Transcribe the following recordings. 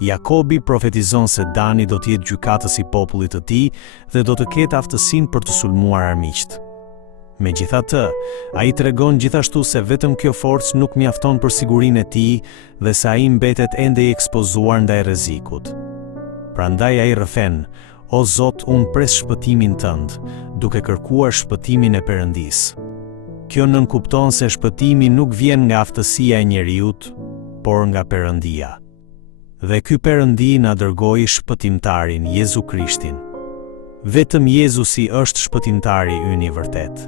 Jakobi profetizon se Dani do të jetë gjykatës i popullit të tij dhe do të ketë aftësinë për të sulmuar armiqt. Megjithatë, ai tregon gjithashtu se vetëm kjo forcë nuk mjafton për sigurinë e tij dhe se ai mbetet ende i ekspozuar ndaj rrezikut. Prandaj ai rrëfen: "O Zot, unë pres shpëtimin tënd", duke kërkuar shpëtimin e Perëndisë. Kjo nënkupton se shpëtimi nuk vjen nga aftësia e njeriut, por nga Perëndia. Dhe ky Perëndi na dërgoi shpëtimtarin, Jezu Krishtin. Vetëm Jezusi është shpëtimtari ynë i vërtet.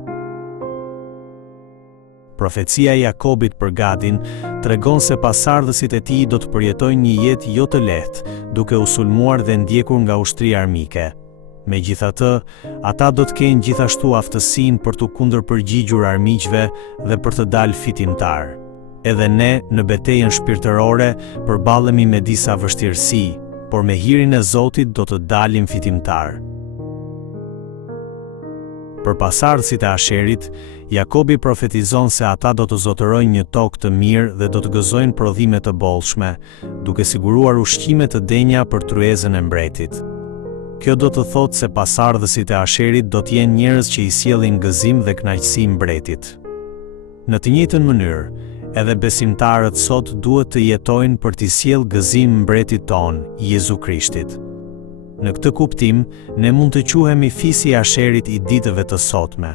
Profecia e Jakobit për Gadin tregon se pasardhësit e tij do të përjetojnë një jetë jo të lehtë, duke u sulmuar dhe ndjekur nga ushtria armike. Megjithatë, ata do të kenë gjithashtu aftësinë për të kundërpërgjigjur armiqve dhe për të dalë fitimtar. Edhe ne, në betejën shpirtërore, përballemi me disa vështirësi, por me hirin e Zotit do të dalim fitimtar. Për pasardhësit e Asherit, Jakobi profetizon se ata do të zotërojnë një tokë të mirë dhe do të gëzojnë prodhime të bollshme, duke siguruar ushqime të denja për tryezën e mbretit. Kjo do të thotë se pasardhësit e Asherit do të jenë njerëz që i sjellin gëzim dhe kënaqësi mbretit. Në të njëjtën mënyrë, edhe besimtarët sot duhet të jetojnë për t'i sjellë gëzim mbretit ton, Jezu Krishtit. Në këtë kuptim, ne mund të quhemi fisi i Asherit i ditëve të sotme.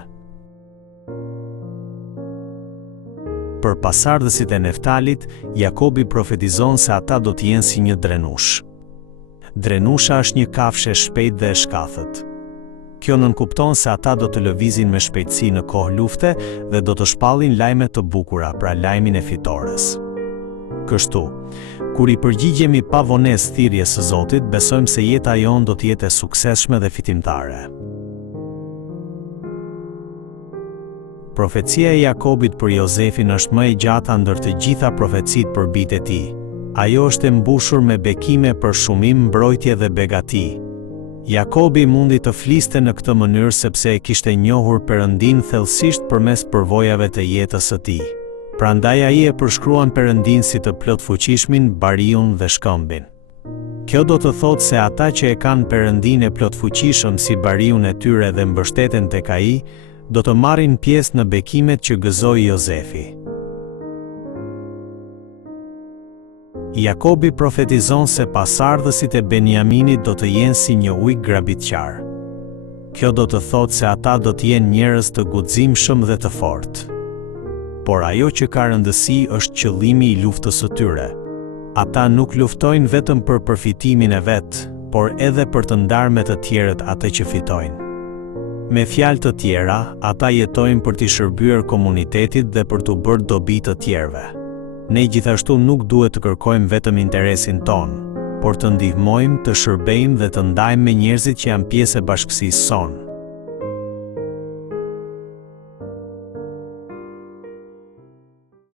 Për pasardhësit e Neftalit, Jakobi profetizon se ata do të jenë si një drenush. Drenusha është një kafshë e shpejtë dhe e shkathët. Kjo nënkupton se ata do të lëvizin me shpejtësi në kohë lufte dhe do të shpallin lajme të bukura, pra lajmin e fitores. Kështu, kur i përgjigjemi pa vonesë thirrjes së Zotit, besojmë se jeta jonë do të jetë e suksesshme dhe fitimtare. Profecia e Jakobit për Jozefin është më e gjata ndër të gjitha profecitë për bijtë e tij. Ajo është e mbushur me bekime për shumim, mbrojtje dhe begati. Jakobi mundi të fliste në këtë mënyrë sepse e kishte njohur Perëndin thellësisht përmes përvojave të jetës së tij. Prandaj ai e përshkruan Perëndin si të plotfuqishmin, bariun dhe shkëmbin. Kjo do të thotë se ata që e kanë Perëndin e plotfuqishëm si bariun e tyre dhe mbështeten tek ai, do të marrin pjesë në bekimet që gëzoi Jozefi. Jakobi profetizon se pasardhësit e Benjaminit do të jenë si një ujë grabitqar. Kjo do të thotë se ata do të jenë njerëz të guximshëm dhe të fortë. Por ajo që ka rëndësi është qëllimi i luftës së tyre. Ata nuk luftojnë vetëm për përfitimin e vet, por edhe për të ndarë me të tjerët atë që fitojnë. Me fjalë të tjera, ata jetojnë për t'i shërbyer komunitetit dhe për t'u bërë dobi të tjerëve. Ne gjithashtu nuk duhet të kërkojmë vetëm interesin ton, por të ndihmojmë, të shërbejmë dhe të ndajmë me njerëzit që janë pjesë e bashkësisë sonë.